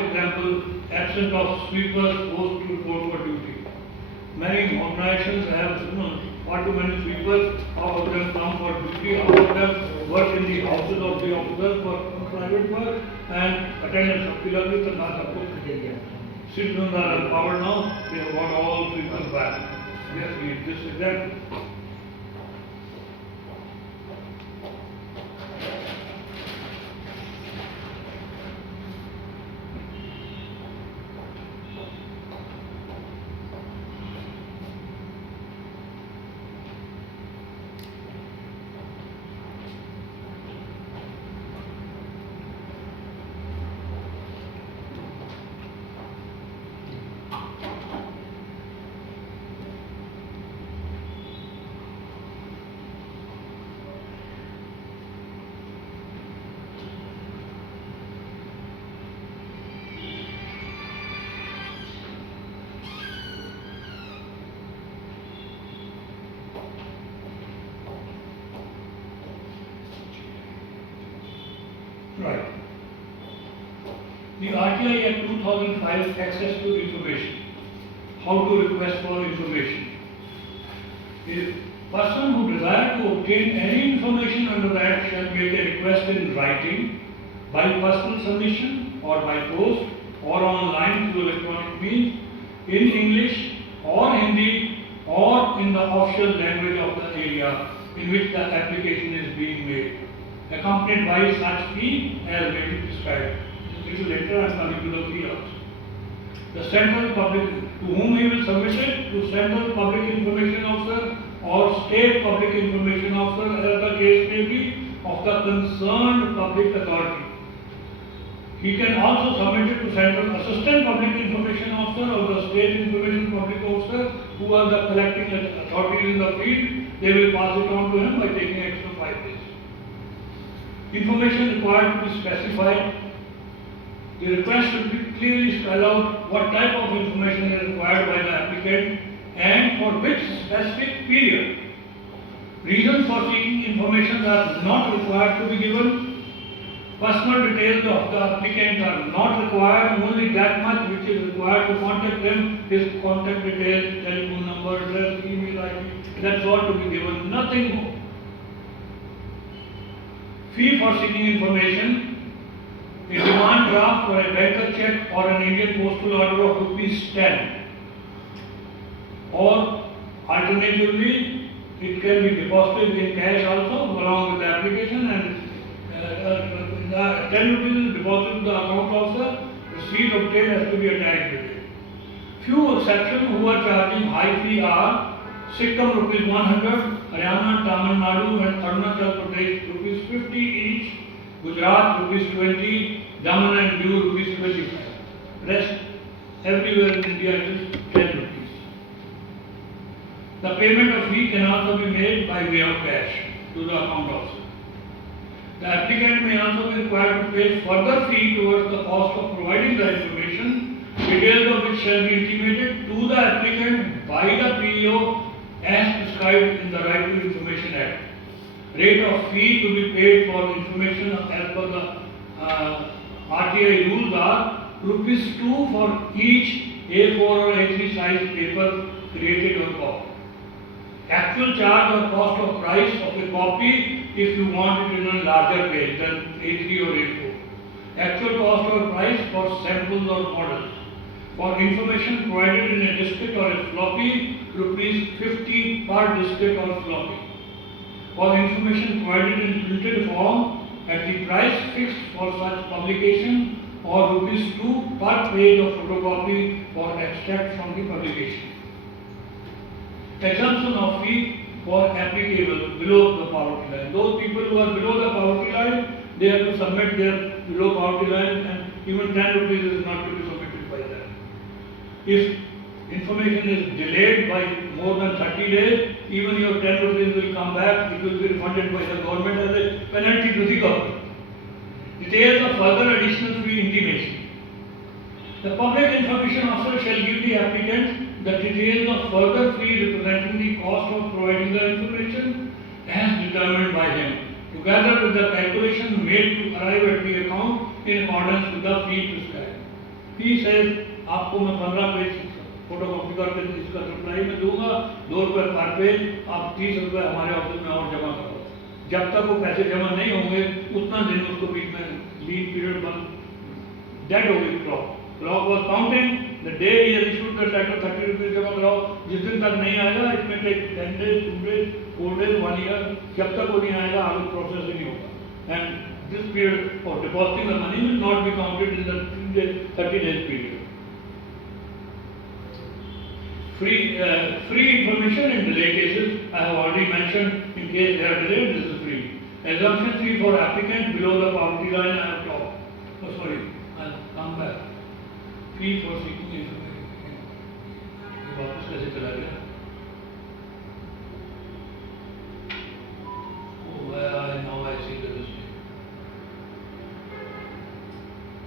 example, absence of sweepers forced to report for duty. Many organizations have far too many sweepers, half of them come for duty, half of them work in the houses of the officers for private work and attendance of pillar and not support. Citizens are empowered now, they have got all sweepers back. Yes, this example. Right. The RTI Act 2005 access to information. How to request for information. A person who desires to obtain any information under the Act shall make a request in writing, by personal submission or by post or online through electronic means, in English or Hindi or in the official language of the area in which the application is being made, accompanied by such fee as may be prescribed. Little later I am coming to the fee also. The central public, to whom he will submit it, to central public information officer or state public information officer as the case may be of the concerned public authority. He can also submit it to central assistant public information officer or the state information public officer who are the collecting authorities in the field. They will pass it on to him by taking extra 5 days. Information required to be specified. The request should be clearly spell out what type of information is required by the applicant and for which specific period. Reasons for seeking information are not required to be given. Personal details of the applicant are not required, only that much which is required to contact them, his contact details, telephone number, address, email ID, that's all to be given, nothing more. Fee for seeking information. A demand draft or a banker check or an Indian postal order of ₹10. Or alternatively, it can be deposited in cash also along with the application and 10 rupees is deposited to the account officer, receipt obtained has to be attached with it. Few exceptions who are charging high fee are Sikkim ₹100, Haryana, Tamil Nadu and Arunachal Pradesh ₹50 each, Gujarat ₹20, Daman and Diu ₹25. Rest everywhere in India it is 10 rupees. The payment of fee can also be made by way of cash to the account officer. The applicant may also be required to pay further fee towards the cost of providing the information, details of which shall be intimated to the applicant by the PEO as prescribed in the Right to Information Act. Rate of fee to be paid for information as per the RTI rules are ₹2 for each A4 or A3 size paper created or copied. Actual charge or cost of price of a copy if you want it in a larger page than A3 or A4. Actual cost or price for samples or models. For information provided in a diskette or a floppy, ₹50 per diskette or floppy. For information provided in printed form at the price fixed for such publication or ₹2 per page of photocopy for extract from the publication. Exemption of fee for applicable below the poverty line. Those people who are below the poverty line, they have to submit their below poverty line and even 10 rupees is not to be submitted by them. If information is delayed by more than 30 days, even your 10 rupees will come back, it will be refunded by the government as a penalty to the government. Details of further additional fee intimation. The public information officer shall give the applicant the details of further fee representing the cost of providing the information as determined by him, together with the calculation made to arrive at the account in accordance with the fee prescribed. He says आपको मैं 15 page photocopy करके इसका reply में दूंगा, 2 रुपये पर page, आप 30 रुपये हमारे ऑफिस में और जमा करो। जब तक वो पैसे जमा नहीं होंगे उतना दिन उसको बीच में लीव पीरियड बंद डेड हो गई clock. Clock was counting the day he issued the letter 30 rupees जमा कराओ। जिस दिन तक नहीं आएगा इसमें take 10 days, 2 days, 4 days, 1 year, जब तक वो नहीं आएगा आगे प्रोसेस ही नहीं होगा। And this period of depositing the money will not be counted in the 30 days period. Free information in delay cases, I have already mentioned, in case they are delayed, this is free. Assumption fee for applicant below the poverty line, I have talked. Oh, sorry, I'll come back. Fee for seeking information. ये वापस कैसे चला गया? Oh, now I see the mistake.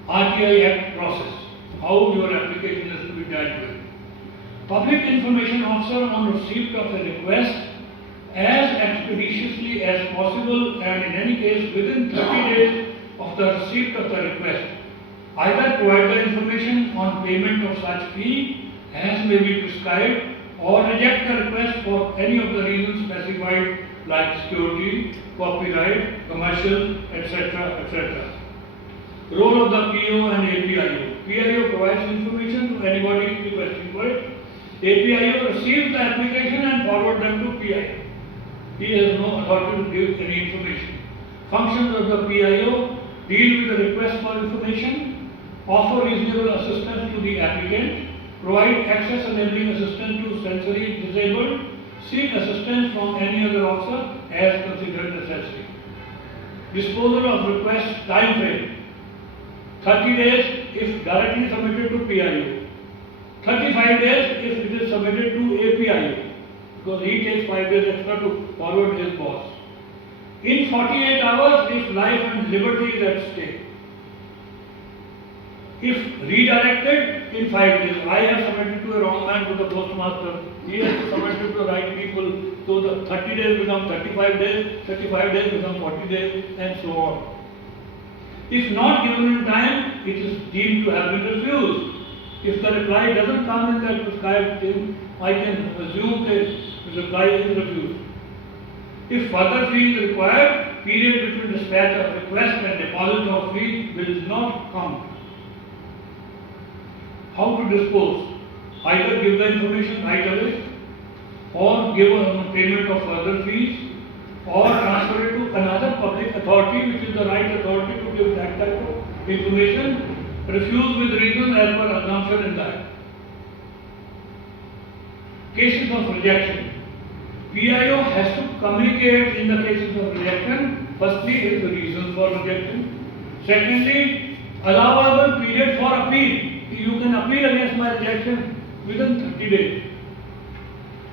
RTI Act process, how your application is to be dealt with. Public Information Officer on receipt of a request as expeditiously as possible and in any case within 30 days of the receipt of the request, either provide the information on payment of such fee as may be prescribed or reject the request for any of the reasons specified like security, copyright, commercial, etc. etc. Role of the PO and APIO. PIO provides information to anybody requesting for it. APIO receives the application and forward them to PIO. He has no authority to give any information. Functions of the PIO: deal with the request for information, offer reasonable assistance to the applicant, provide access enabling assistance to sensory disabled, seek assistance from any other officer as considered necessary. Disposal of request time frame: 30 days if directly submitted to PIO, 35 days if it is submitted to APIO, because he takes 5 days extra to forward his boss. In 48 hours if life and liberty is at stake. If redirected, in 5 days. I have submitted to a wrong man to the postmaster, he has submitted to the right people, so the 30 days become 35 days, 35 days become 40 days, and so on. If not given in time, it is deemed to have been refused. If the reply doesn't come in that prescribed thing, I can assume that the reply is refused. If further fee is required, period between dispatch of request and deposit of fee will not count. How to dispose? Either give the information right away, or give a payment of further fees, or transfer it to another public authority which is the right authority to give that type of information, refuse with reason as per assumption in that. Cases of rejection. PIO has to communicate in the cases of rejection. Firstly is the reason for rejection. Secondly, allowable period for appeal. You can appeal against my rejection within 30 days.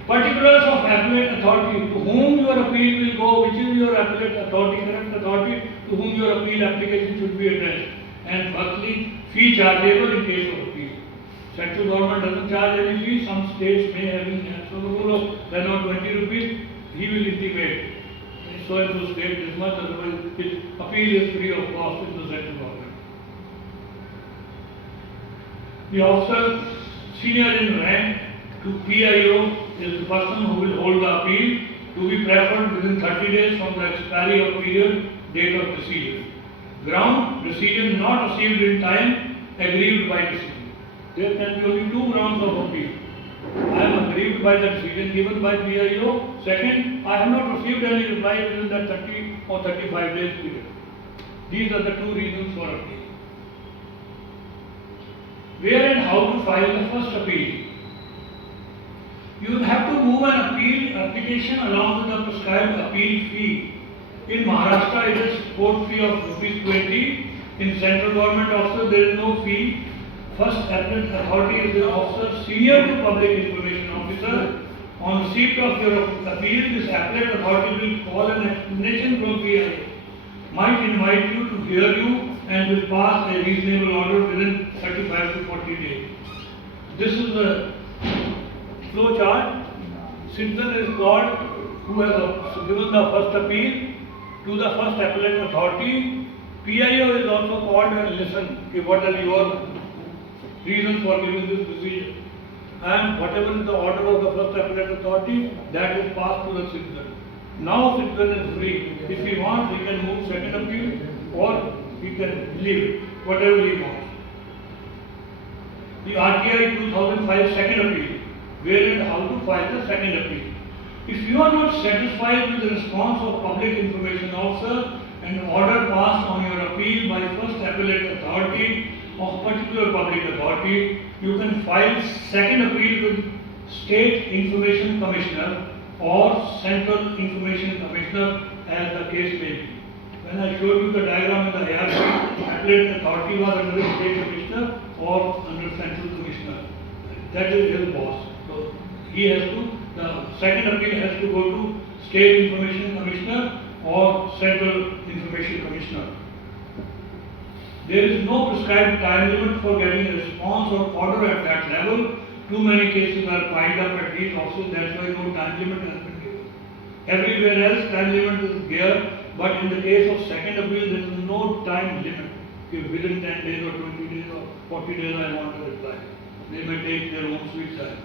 Particulars of appellate authority, to whom your appeal will go, which is your appellate authority, correct authority, to whom your appeal application should be addressed. And firstly, fee chargeable in case of appeal. Central government doesn't charge any fee, some states may have in so the rule of 10 or 20 rupees, he will intimate. So and so state this much, otherwise his appeal is free of cost in the central government. The officer senior in rank to PIO is the person who will hold the appeal, to be preferred within 30 days from the expiry of period, date of decision. Ground: decision not received in time, aggrieved by decision. There can be only 2 grounds of appeal. I am aggrieved by the decision given by PIO. Second, I have not received any reply within that 30 or 35 days period. These are the 2 reasons for appeal. Where and how to file the first appeal? You will have to move an appeal application along with the prescribed appeal fee. In Maharashtra, it is court fee of ₹20. In central government officer, there is no fee. First appellate authority is the officer senior to public information officer. On receipt of your appeal, this appellate authority will call an explanation from PIO. Might invite you to hear you and will pass a reasonable order within 35 to 40 days. This is the flow chart. Citizen is called who has given the first appeal to the first appellate authority. PIO is also called and listen, what are your reason for giving this decision. And whatever is the order of the first appellate authority, that is passed to the citizen. Now citizen is free. If he wants, he can move second appeal or he can leave it, whatever he wants. The RTI 2005 second appeal, wherein how to file the second appeal. If you are not satisfied with the response of public information officer and order passed on your appeal by first appellate authority of particular public authority, you can file second appeal with State Information Commissioner or Central Information Commissioner as the case may be. When I showed you the diagram in the hierarchy, appellate authority was under the State Commissioner or under Central Commissioner. That is his boss. So he has to, the second appeal has to go to State Information Commissioner or Central Information Commissioner. There is no prescribed time limit for getting a response or order at that level. Too many cases are piled up at these offices, that's why no time limit has been given. Everywhere else time limit is there, but in the case of second appeal there is no time limit. If within 10 days or 20 days or 40 days I want to reply, they may take their own sweet time.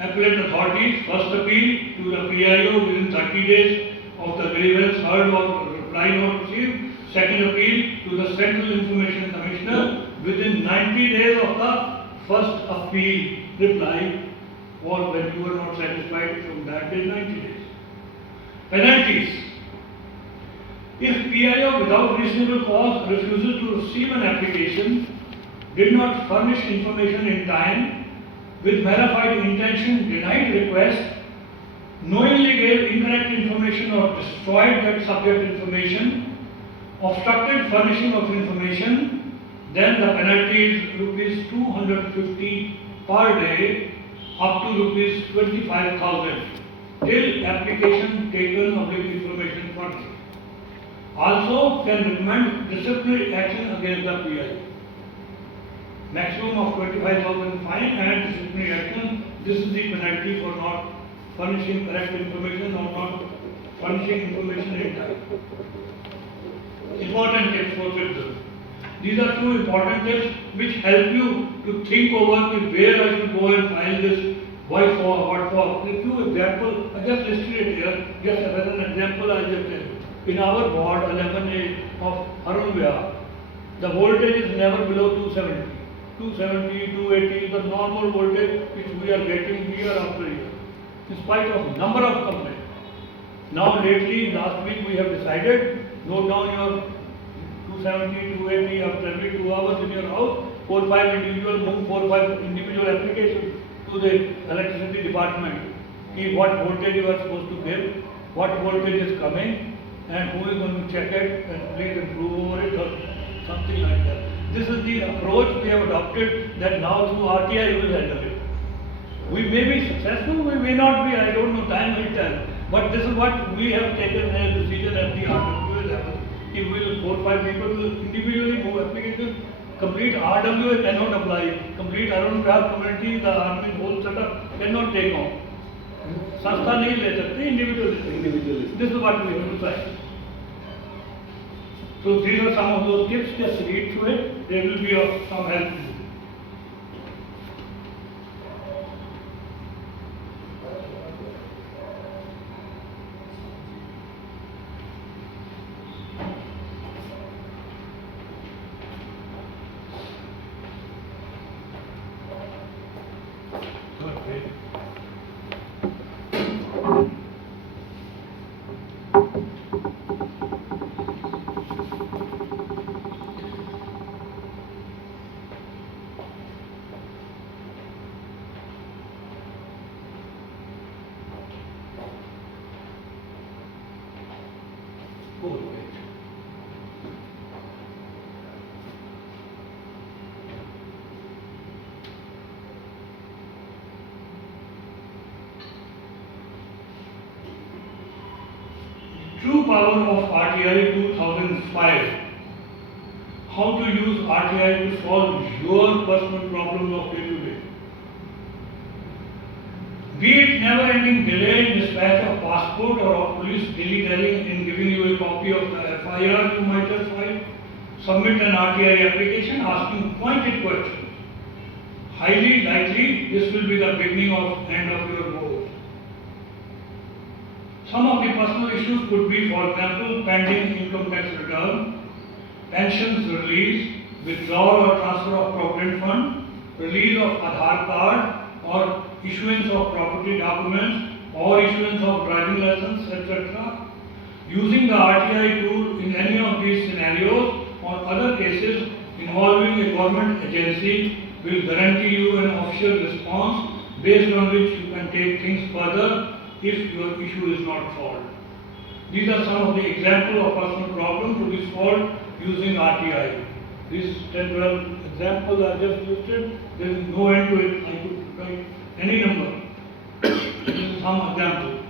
Appellate authorities first appeal to the PIO within 30 days of the grievance heard or reply not received. Second appeal to the Central Information Commissioner within 90 days of the first appeal reply, or when you are not satisfied from that day 90 days. Penalties. If PIO without reasonable cause refuses to receive an application, did not furnish information in time, with verified intention denied request, knowingly gave incorrect information or destroyed that subject information, obstructed furnishing of information, then the penalty is rupees 250 per day up to rupees 25,000 till application taken of information furnished. Also can recommend disciplinary action against the PI. Maximum of 25,000 fine and disciplinary action. This is the penalty for not furnishing correct information or not furnishing information in time. Important tips for citizens. These are two important tips which help you to think over where I should go and file this, why for, what for. A few examples, I just listed it here, just as an example I just tell you. In our ward 11A of Harunvia, the voltage is never below 270. 270, 280 is the normal voltage which we are getting year after year, in spite of number of complaints. Now lately, last week we have decided, note down your 270, 280 after every 2 hours in your house, 4 or 5 individual, move 4 or 5 individual applications to the electricity department. See what voltage you are supposed to give, what voltage is coming, and who is going to check it and please improve over it or something like that. This is the approach we have adopted, that now through RTI we will handle it. We may be successful, we may not be, I don't know, time will tell. But this is what we have taken as decision at the RWA level. If we will 4 or 5 people will individually move applications, complete RWA cannot apply, complete Arun Graph community, the army whole setup cannot take on. Sanstha nahi le sakte, individually. This is what we have to try. So these are some of those tips, just read through it, they will be of some help to you. True power of RTI 2005. How to use RTI to solve your personal problems of day to day. Be it never-ending delay in dispatch of passport or police dilly-dallying in giving you a copy of the FIR you might have filed, submit an RTI application asking pointed questions. Highly likely this will be the beginning of end of your goal. Some of the personal issues could be, for example, pending income tax return, pensions release, withdrawal or transfer of provident fund, release of Aadhaar card, or issuance of property documents, or issuance of driving license, etc. Using the RTI tool in any of these scenarios or other cases involving a government agency will guarantee you an official response based on which you can take things further if your issue is not solved. These are some of the examples of personal problems to be solved using RTI. These 10-12 examples I just listed, there is no end to it. I could write any number. This is some example.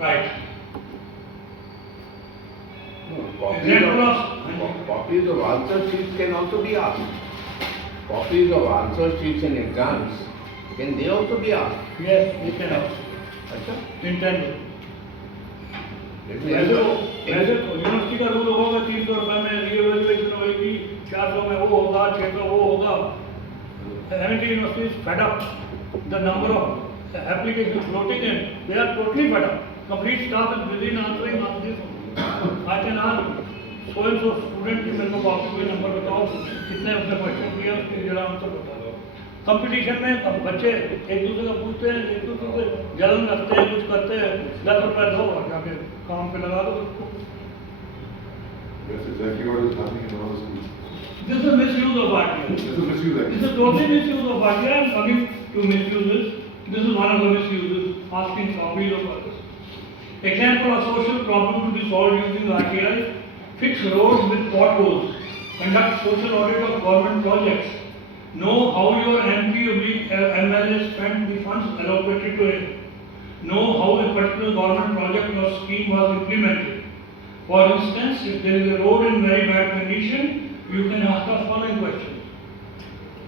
Right. Copies of answer sheets can also be asked. Copies of answer sheets in exams, can they also be asked? Yes, we can ask. Intended. वैसे university का rule होगा 300 रुपए में रीएवैल्यूएशन होगी, 400 में वो होगा, 600 वो होगा. MIT University is fed up. The number of applications floating in, they are totally fed up. Complete staff is busy in answering this. I can ask so and so student कि मेरे को कॉपी पे number बताओ, कितने उसने question किया, उसके जरा आंसर बता दो. कंपटीशन में अब बच्चे एक दूसरे को पूछते हैं, एक दूसरे से जलन रखते हैं, कुछ करते हैं, 10 रुपए दो और जाके काम पे लगा दो उसको. That's exactly what is happening in our schools. This is a misuse of RTI. This is a misuse actually. This is totally misuse of RTI. I am coming to misuses. This is one of the misuses, asking copies of others. Example of social problem to be solved using RTI: fix roads with potholes, conduct social audit of government projects, know how your MP or MLA spent the funds allocated to him, know how a particular government project or scheme was implemented. For instance, if there is a road in very bad condition, you can ask the following question: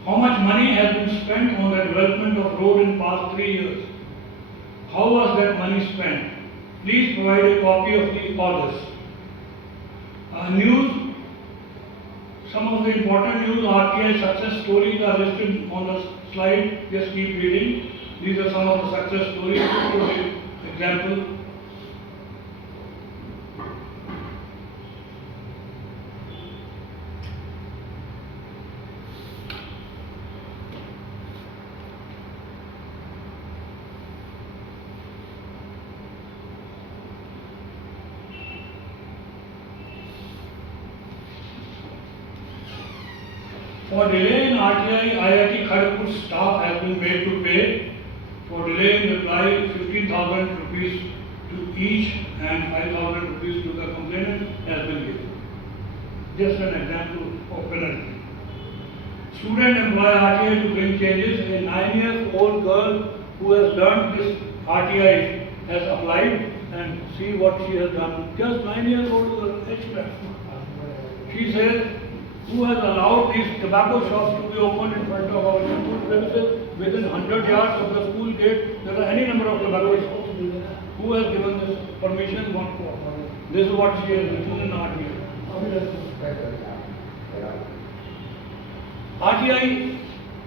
how much money has been spent on the development of road in past 3 years? How was that money spent? Please provide a copy of the orders. News. Some of the important news RTI success stories are listed on the slide. Just keep reading. These are some of the success stories. For example, for delay in RTI, IIT Kharagpur staff has been made to pay. For delay in reply, 15,000 rupees to each and 5,000 rupees to the complainant has been given. Just an example of penalty. Student employ RTI to bring changes. A 9-year-old girl who has learned this RTI has applied, and see what she has done. Just 9-year-old girl, expert. She says, who has allowed these tobacco shops to be opened in front of our school premises within 100 yards of the school gate. There are any number of tobacco shops. Who has given this permission? What for? This is what she has written in RTI. RTI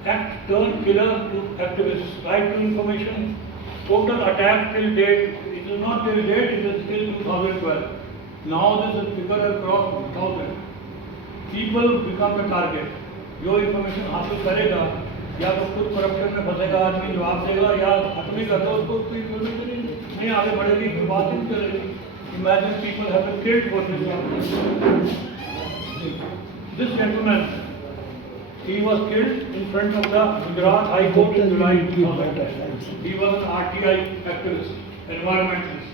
Act turned killer to activists. Right to information. Total attack till date. It is not till date, it is till 2012. Now this figure has crossed 1,000. People become the target. जो information हासिल करेगा या तो खुद corruption में फंसेगा, आदमी जवाब देगा, या आदमी करता उसको कोई इंफॉर्मेशन नहीं आगे बढ़ेगी, फिर बात नहीं करेगी. Imagine people have been killed for this. This gentleman, he was killed in front of the Gujarat High Court in July 2010. He was an RTI activist, environmentalist.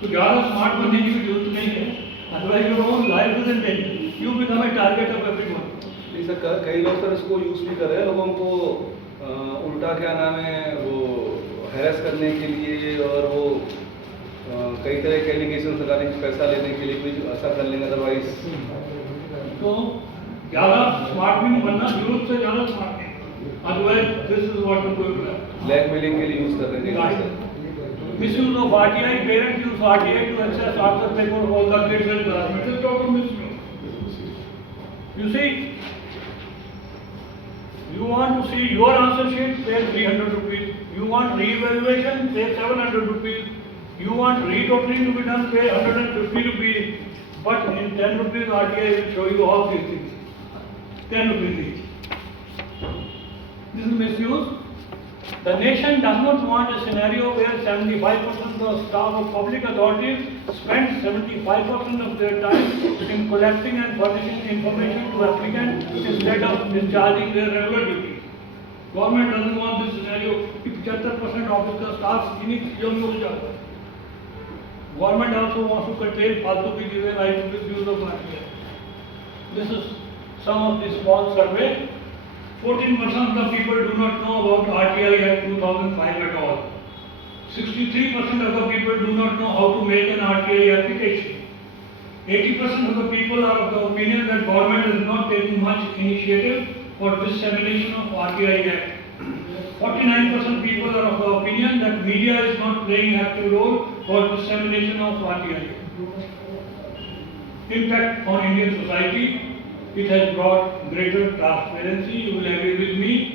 तो ज़्यादा स्मार्ट बनने की भी जरूरत नहीं है. Otherwise your own life is in danger. You become a target of everyone. नहीं sir, कई लोग सर इसको यूज भी कर रहे हैं, लोगों को उल्टा क्या नाम है वो हैरेस करने के लिए, और वो कई तरह के एलिगेशन लगाने के पैसा लेने के लिए कुछ ऐसा कर लेंगे. अदरवाइज तो ज़्यादा स्मार्ट भी नहीं बनना, जरूरत से ज़्यादा स्मार्ट नहीं. Otherwise, this is what is going to happen. Blackmailing के लिए यूज कर रहे हैं Right. Sir. Misuse of RTI, parents use RTI to access answer paper for all the kids and classmates. It's total misuse. You see, you want to see your answer sheet, pay 300 rupees. You want re-evaluation, pay 700 rupees. You want retotaling to be done, pay 150 rupees. But in 10 rupees RTI will show you all these things. 10 rupees each. This is misuse. The nation does not want a scenario where 75% of the staff of public authorities spend 75% of their time in collecting and furnishing information to applicants instead of discharging their regular duties. Government doesn't want this scenario कि 75% of the staff इन्हीं चीजों में उलझा हुआ है. Government also wants to curtail फालतू की चीजें like misuse of RTI. This is some of the small survey. 14% of the people do not know about RTI Act 2005 at all. 63% of the people do not know how to make an RTI application. 80% of the people are of the opinion that government is not taking much initiative for dissemination of RTI Act. 49% people are of the opinion that media is not playing active role for dissemination of RTI. Impact on Indian society. It has brought greater transparency, you will agree with me.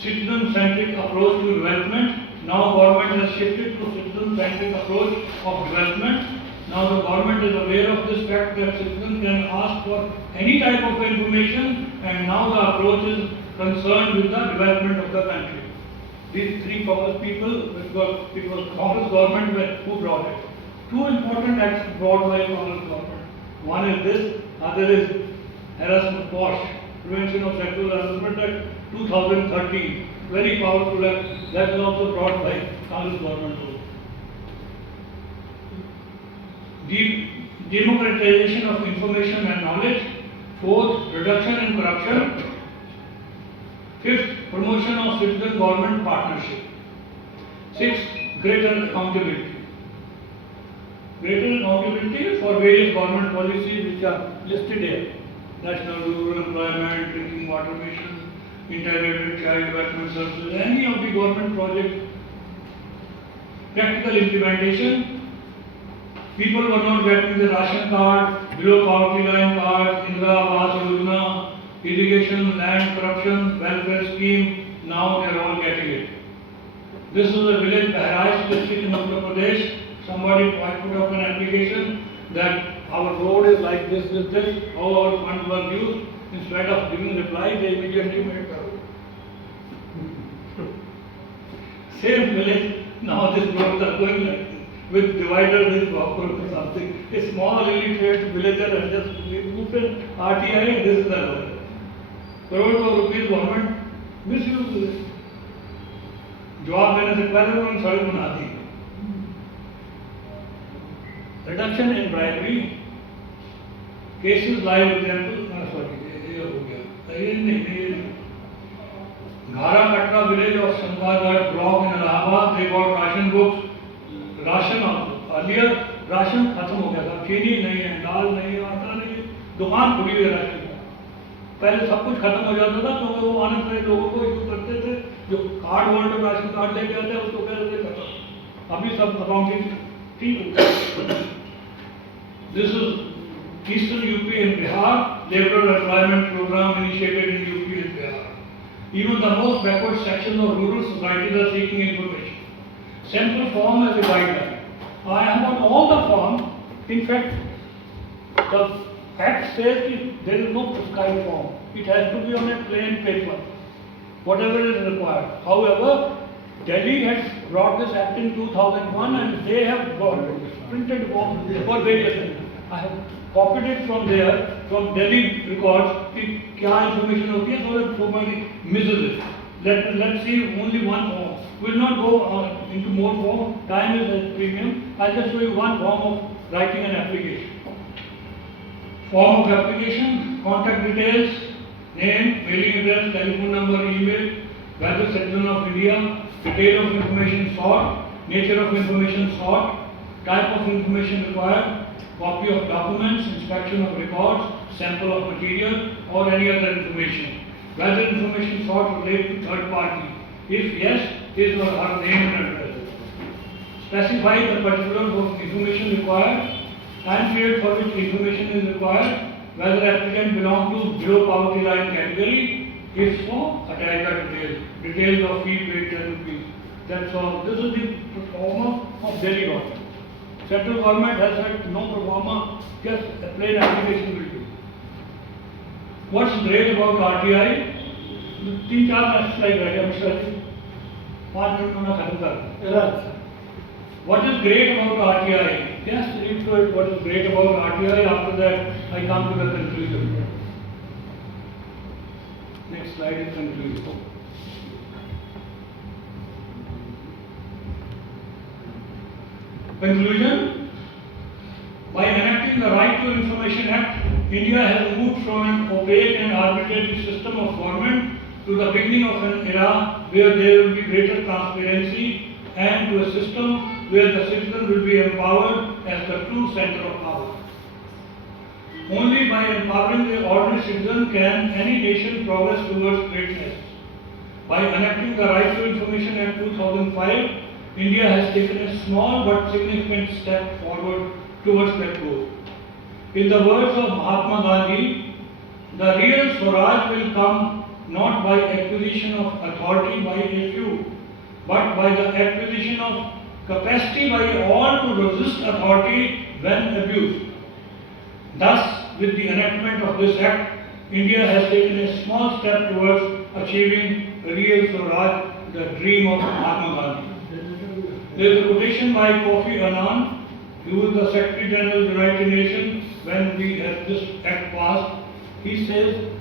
Citizen-centric approach to development. Now government has shifted to citizen-centric approach of development. Now the government is aware of this fact that citizens can ask for any type of information, and now the approach is concerned with the development of the country. These three Congress people, it was Congress government who brought it. Two important acts brought by Congress government. One is this, other is Harassment POSH, Prevention of Sexual Harassment Act 2013, very powerful act that is also brought by Congress government. Democratization of information and knowledge. Fourth, reduction in corruption. Fifth, promotion of citizen-government partnership. Sixth, greater accountability. Greater accountability for various government policies which are listed here. National Rural Employment, Drinking Water Mission, Integrated Child Development Services, any of the government projects. Practical implementation. People were not getting the ration card, below poverty line card, Indira Awas Yojana, irrigation, land corruption, welfare scheme. Now they are all getting it. This is a village, Bahraj district in Uttar Pradesh. Somebody put up an application that our road is like this, all our funds were used. Instead of giving reply, they immediately made the road. Same village, now this roads are going like this, with divider, this buffer or something. A small illiterate villager has just put an RTI, this is the road. Crores of rupees government misuses it. जवाब देने से पहले उन्होंने सड़क बना दी. Reduction in bribery. Cases live example, ये हो गया. ये नहीं. Ghara Katra village of Shankargarh block in Allahabad, they got ration books. Ration also. Earlier ration खत्म हो गया था. चीनी नहीं है, दाल नहीं है, आटा नहीं है. दुकान खुली हुई है राशन की. पहले सब कुछ खत्म हो जाता था क्योंकि वो अनएम्प्लॉयड लोगों को यूज करते थे. जो कार्ड होल्डर राशन कार्ड लेके आते हैं उसको कहते थे खत्म. अभी सब अकाउंटिंग ठीक. This is Eastern UP and Bihar, Labour Employment Program initiated in UP and Bihar. Even the most backward sections of rural societies are seeking information. Sample form as a guideline. I am on all the form. In fact, the Act says that there is no prescribed form. It has to be on a plain paper, whatever is required. However, Delhi has brought this Act in 2001 and they have got printed form for various things. I have copied it from there, from Delhi records, कि क्या information होती है, so that nobody misses it. Let's see only one form. We will not go into more form. Time is at premium. I'll just show you one form of writing an application. Form of application, contact details, name, mailing address, telephone number, email, whether citizen of India, detail of information sought, nature of information sought, type of information required, copy of documents, inspection of records, sample of material or any other information. whether information sought relate to third party. If yes, his or her name and address. Specify the particulars of information required, time period for which information is required, whether applicant belong to below poverty line category. If so, attach the details. Details of fee paid 10 rupees. That's all. This is the performer of Delhi government. Central government has said no performer, just a plain application will do. What's great about RTI? 3-4 slide रह गया Mishra ji, 5 minute में खत्म कर. What is great about RTI? Just read to it what is great about RTI. After that, I come to the conclusion. Next slide is conclusion. Conclusion. By enacting the Right to Information Act, India has moved from an opaque and arbitrary system of government to the beginning of an era where there will be greater transparency, and to a system where the citizen will be empowered as the true center of power. Only by empowering the ordinary citizen can any nation progress towards greatness. By enacting the Right to Information Act 2005, India has taken a small but significant step forward towards that goal. In the words of Mahatma Gandhi, the real Swaraj will come not by acquisition of authority by a few, but by the acquisition of capacity by all to resist authority when abused. Thus, with the enactment of this act, India has taken a small step towards achieving real Swaraj, the dream of Mahatma Gandhi. There is a quotation by Kofi Annan, who was the Secretary General of the United Nations when we had this act passed. He says,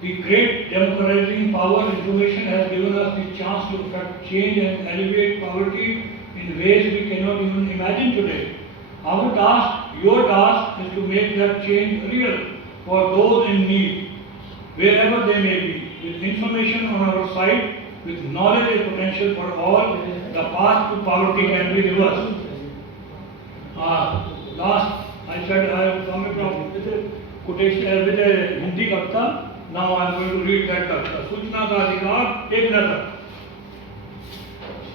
the great democratizing power information has given us the chance to effect change and alleviate poverty in ways we cannot even imagine today. Our task, your task, is to make that change real for those in need, wherever they may be. With information on our side, with knowledge and potential for all, the path to poverty can be reversed. Last, I said I am coming from with a quotation with a Hindi kavita. Now I am going to read that kavita. सूचना का अधिकार एक नजर.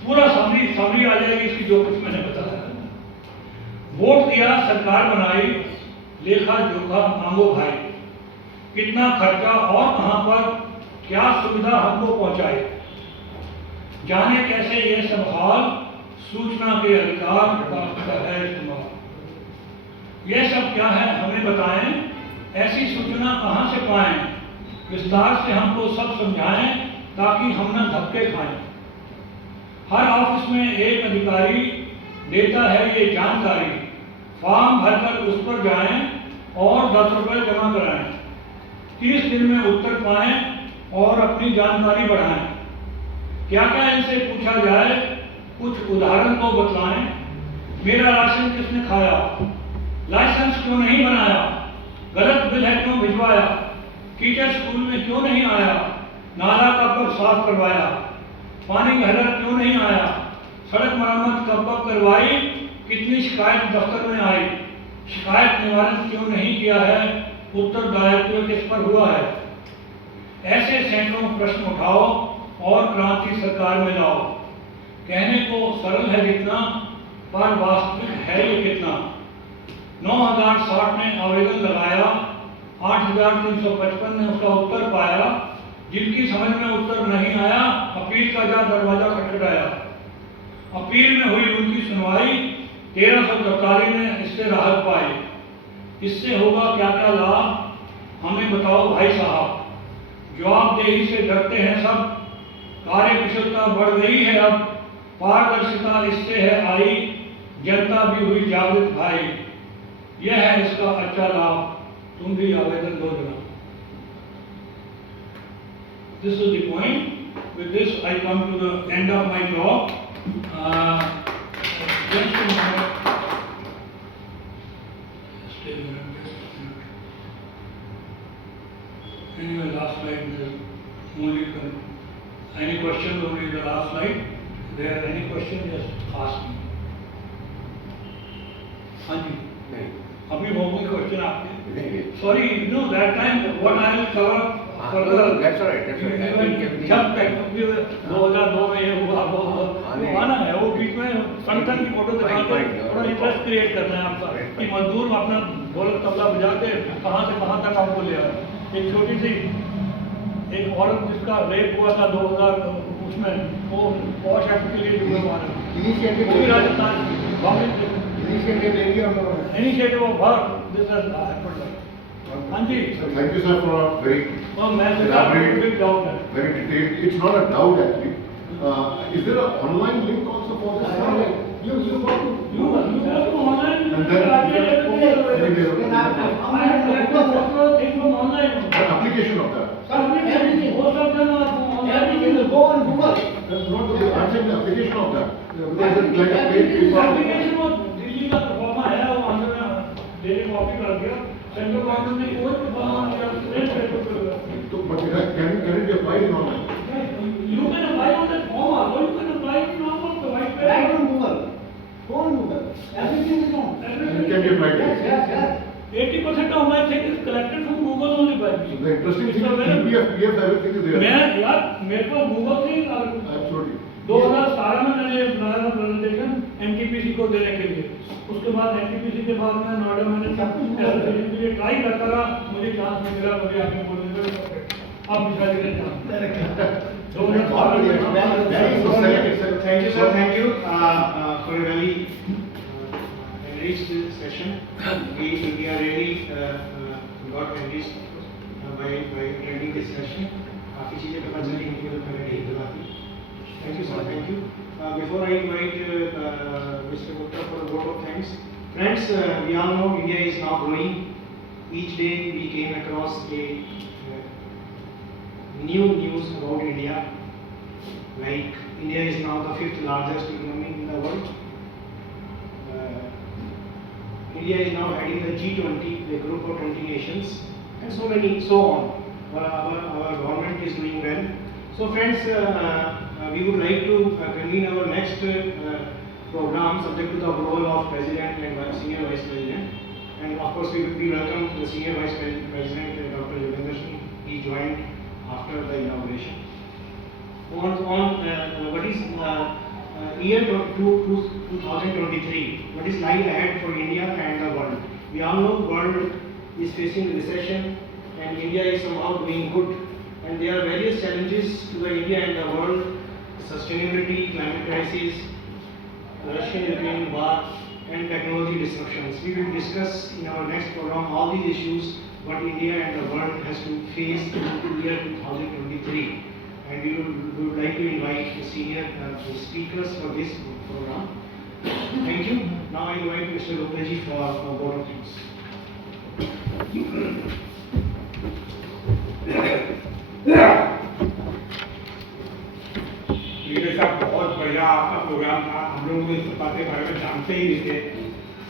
पूरा summary आ जाएगी इसकी जो कुछ मैंने बताया. वोट दिया, सरकार बनाई, लेखा जोखा मांगो भाई. कितना खर्चा और कहां पर, क्या सुविधा हमको पहुंचाए. जाने कैसे ये सब हाल, सूचना के अधिकार का है इस्तेमाल. ये सब क्या है हमें बताएं, ऐसी सूचना कहां से पाएं, विस्तार से हमको सब समझाएं ताकि हम न धक्के खाएं. हर ऑफिस में एक अधिकारी देता है ये जानकारी. फॉर्म भरकर उस पर जाएं और 10 रुपए जमा कराएं. 30 दिन में उत्तर पाएं और अपनी जानकारी बढ़ाएं. क्या क्या इनसे पूछा जाए, कुछ उदाहरण तो बतलाएं. मेरा राशन किसने खाया, लाइसेंस क्यों नहीं बनाया, गलत बिल है क्यों भिजवाया, टीचर स्कूल में क्यों नहीं आया, नाला कब साफ करवाया, पानी घटर क्यों नहीं आया, सड़क मरम्मत कब करवाई, कितनी शिकायत दफ्तर में आई, शिकायत निवारण क्यों नहीं किया है, उत्तरदायित्व किस पर हुआ है. ऐसे सैकड़ों प्रश्न उठाओ और क्रांति सरकार में लाओ. कहने को सरल है जितना, पर वास्तविक है ये कितना. 9060 ने आवेदन लगाया, 8355 ने उसका उत्तर पाया. जिनकी समझ में उत्तर नहीं आया, अपील का जा दरवाजा खटखटाया. अपील में हुई उनकी सुनवाई, 1343 ने इससे राहत पाई. इससे होगा क्या क्या लाभ, हमें बताओ भाई साहब. जवाबदेही से डरते हैं सब, कार्य कुशलता बढ़ गई है अब, पारदर्शिता इससे है आई, जनता भी हुई जागृत भाई. यह है इसका अच्छा लाभ, तुम भी आवेदन दो जनाब. This is the point. With this, I come to the end of my talk. Just a minute. Stay a minute. Anyway, last slide is only any questions only the last slide. If there are any questions, just ask me. हाँ जी. नहीं. अभी वो कोई question आपके. नहीं. Sorry, no, that time what I will cover That's right, that's right. I think जब technology 2002 में ये हुआ वो आना है, वो बीच में संगठन की फोटो दिखा के थोड़ा इंटरेस्ट क्रिएट करना है आपका कि मजदूर अपना ढोलक तबला बजा के कहाँ से कहाँ तक आपको ले आए। एक छोटी सी एक औरत जिसका रेप हुआ था 2000 उसमें, वो पॉश एक्ट के लिए जुम्मेवार है, वो भी राजस्थान की initiative of work this has happened. हाँ जी, Thank you, sir, for a very मैं elaborate, बिग डाउट है। very detailed. It's not a doubt actually. Is there an online link also for this? You go to online. And then- I have to photo thing from online. An application of that. Most of them are from online. Go on Google. That's not the, I'm saying the application of that. Because it's like a paid paper. Application वो दिल्ली का pro forma है, वो अंदर daily copy कर दिया। Central government ने कोई pro forma नहीं किया, स्ट्रेट पेपर पे हुआ। So, but can it be applied in online? You can apply on that form also. You can apply it normal the white paper. Right on Google. Go on Google. Everything is on. It can be applied. Yes. 80% of my thing is collected from Google only by me. The interesting It's thing a is very- PDF, everything is there. मैं यार मेरे को Google से Absolutely. 2017 में मैंने बनाया था presentation NTPC को देने के लिए। उसके बाद एनटीपीसी के बाद मैं नोएडा मैंने एसोसिएशन के लिए ट्राई करता रहा, मुझे चांस नहीं मिला, मुझे आगे बोलने का अब निकाल के चांस 2017 में Thank you, sir. Thank you for a very enriched session. We are really got enriched by attending this session. काफी चीजें पता चली इनकी जो पहले नहीं पता थी. Thank you, sir. Thank you. Before I invite Mr. Gupta for a vote of thanks, friends, we all know India is now growing. Each day we came across a new news about India. Like India is now the 5th largest economy in the world. India is now heading the G20, the group of 20 nations, and so on. Our government is doing well. So friends, we would like to convene our next program subject to the approval of President and Senior Vice President. And of course, we welcome the Senior Vice President, Dr. Yogendra Singh. He joined after the inauguration. On what is year 2023, what is lying ahead for India and the world. We all know the world is facing recession and India is somehow doing good. And there are various challenges to the India and the world: sustainability, climate crisis, Russian-Ukraine war, and technology disruptions. We will discuss in our next program all these issues what India and the world has to face in the year 2023. And we would like to invite the senior speakers for this program. Thank you. Now I invite Mr. Gupta ji for a vote of thanks. Leader साहब, बहुत बढ़िया आपका programme था। हम लोग इस बात के बारे में जानते ही नहीं थे।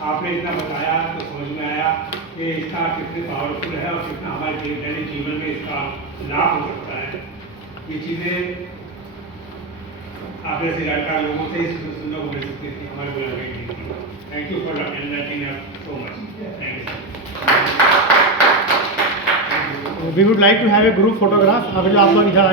आपने इतना बताया तो समझ में आया कि इसका कितने पावरफुल है और कितना हमारे दैनिक जीवन में इसका लाभ हो सकता है। ये चीज़ें आप जैसे जानकार लोगों से ही सुनने को मिल सकती थी, हमारे बुलाने के लिए। Thank you for enlightening us so much. Thank you. We would like to have a group photograph. अभी जो आप लोग इधर